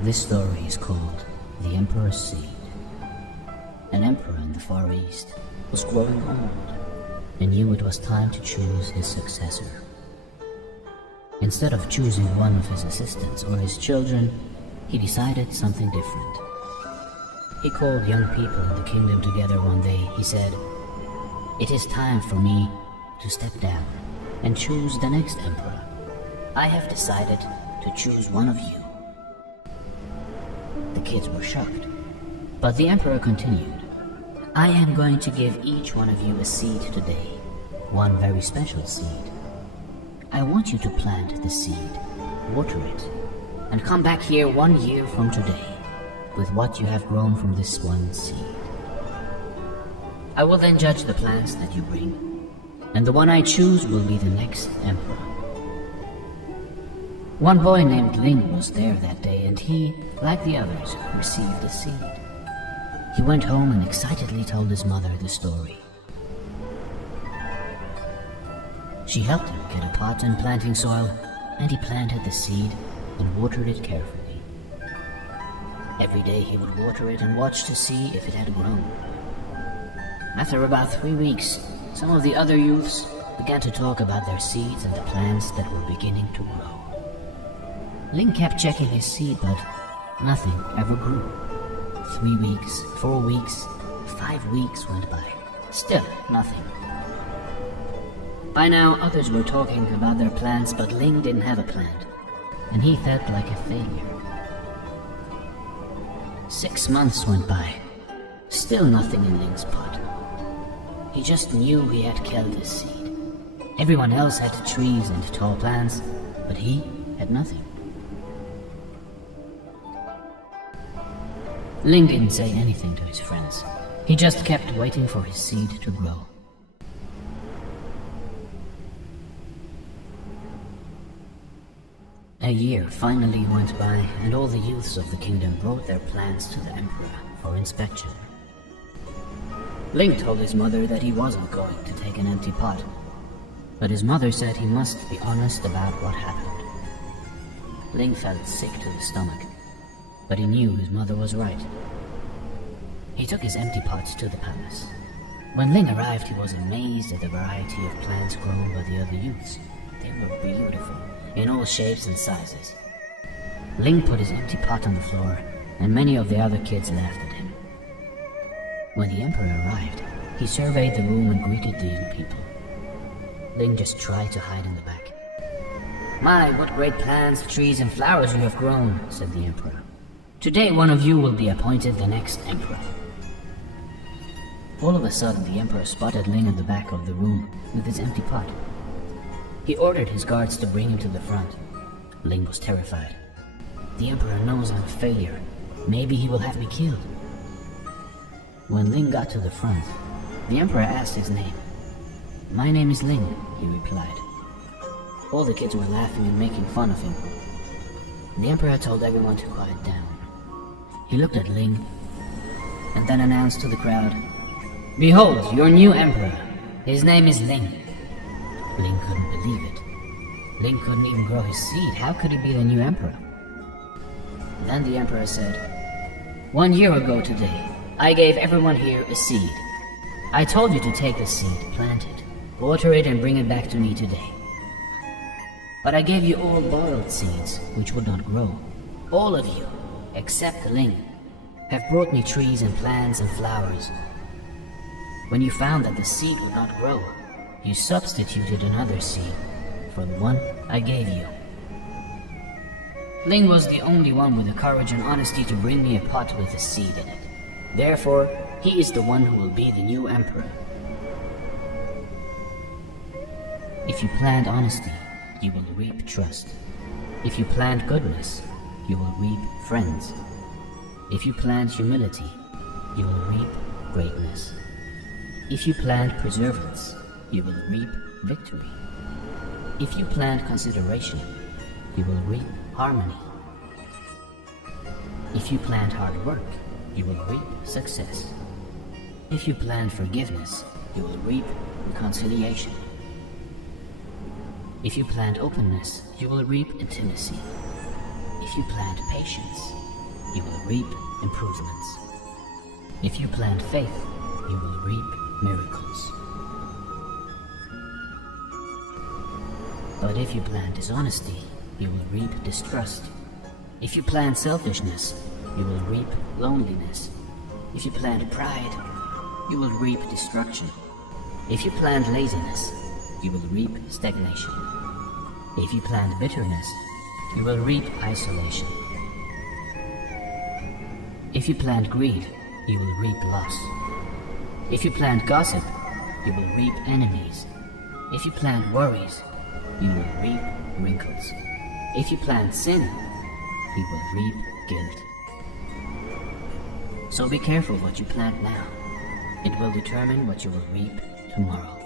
This story is called The Emperor's Seed. An emperor in the Far East was growing old and knew it was time to choose his successor. Instead of choosing one of his assistants or his children, he decided something different. He called young people in the kingdom together one day. He said, "It is time for me to step down and choose the next emperor. I have decided to choose one of you." The kids were shocked, but the emperor continued, "I am going to give each one of you a seed today, one very special seed. I want you to plant the seed, water it, and come back here 1 year from today with what you have grown from this one seed. I will then judge the plants that you bring, and the one I choose will be the next emperor." One boy named Ling was there that day, and he, like the others, received the seed. He went home and excitedly told his mother the story. She helped him get a pot and planting soil, and he planted the seed and watered it carefully. Every day he would water it and watch to see if it had grown. After about 3 weeks, some of the other youths began to talk about their seeds and the plants that were beginning to grow. Ling kept checking his seed, but nothing ever grew. 3 weeks, 4 weeks, 5 weeks went by. Still nothing. By now, others were talking about their plants, but Ling didn't have a plant, and he felt like a failure. 6 months went by. Still nothing in Ling's pot. He just knew he had killed his seed. Everyone else had trees and tall plants, but he had nothing. Ling didn't say anything to his friends. He just kept waiting for his seed to grow. A year finally went by, and all the youths of the kingdom brought their plants to the emperor for inspection. Ling told his mother that he wasn't going to take an empty pot, but his mother said he must be honest about what happened. Ling felt sick to the stomach, but he knew his mother was right. He took his empty pots to the palace. When Ling arrived, he was amazed at the variety of plants grown by the other youths. They were beautiful, in all shapes and sizes. Ling put his empty pot on the floor, and many of the other kids laughed at him. When the emperor arrived, he surveyed the room and greeted the young people. Ling just tried to hide in the back. "My, what great plants, trees, and flowers you have grown," said the emperor. "Today one of you will be appointed the next emperor." All of a sudden, the emperor spotted Ling in the back of the room with his empty pot. He ordered his guards to bring him to the front. Ling was terrified. "The emperor knows I'm a failure. Maybe he will have me killed." When Ling got to the front, the emperor asked his name. "My name is Ling," he replied. All the kids were laughing and making fun of him. The emperor told everyone to quiet down. He looked at Ling, and then announced to the crowd, "Behold, your new emperor. His name is Ling." Ling couldn't believe it. Ling couldn't even grow his seed. How could he be the new emperor? Then the emperor said, "1 year ago today, I gave everyone here a seed. I told you to take the seed, plant it, water it, and bring it back to me today. But I gave you all borrowed seeds, which would not grow. All of you, except Ling, have brought me trees and plants and flowers. When you found that the seed would not grow, you substituted another seed for the one I gave you. Ling was the only one with the courage and honesty to bring me a pot with a seed in it. Therefore, he is the one who will be the new emperor. If you plant honesty, you will reap trust. If you plant goodness, you will reap friends. If you plant humility, you will reap greatness. If you plant perseverance, you will reap victory. If you plant consideration, you will reap harmony. If you plant hard work, you will reap success. If you plant forgiveness, you will reap reconciliation. If you plant openness, you will reap intimacy. If you plant patience, you will reap improvements. If you plant faith, you will reap miracles. But if you plant dishonesty, you will reap distrust. If you plant selfishness, you will reap loneliness. If you plant pride, you will reap destruction. If you plant laziness, you will reap stagnation. If you plant bitterness, you will reap isolation. If you plant greed, you will reap loss. If you plant gossip, you will reap enemies. If you plant worries, you will reap wrinkles. If you plant sin, you will reap guilt. So be careful what you plant now. It will determine what you will reap tomorrow.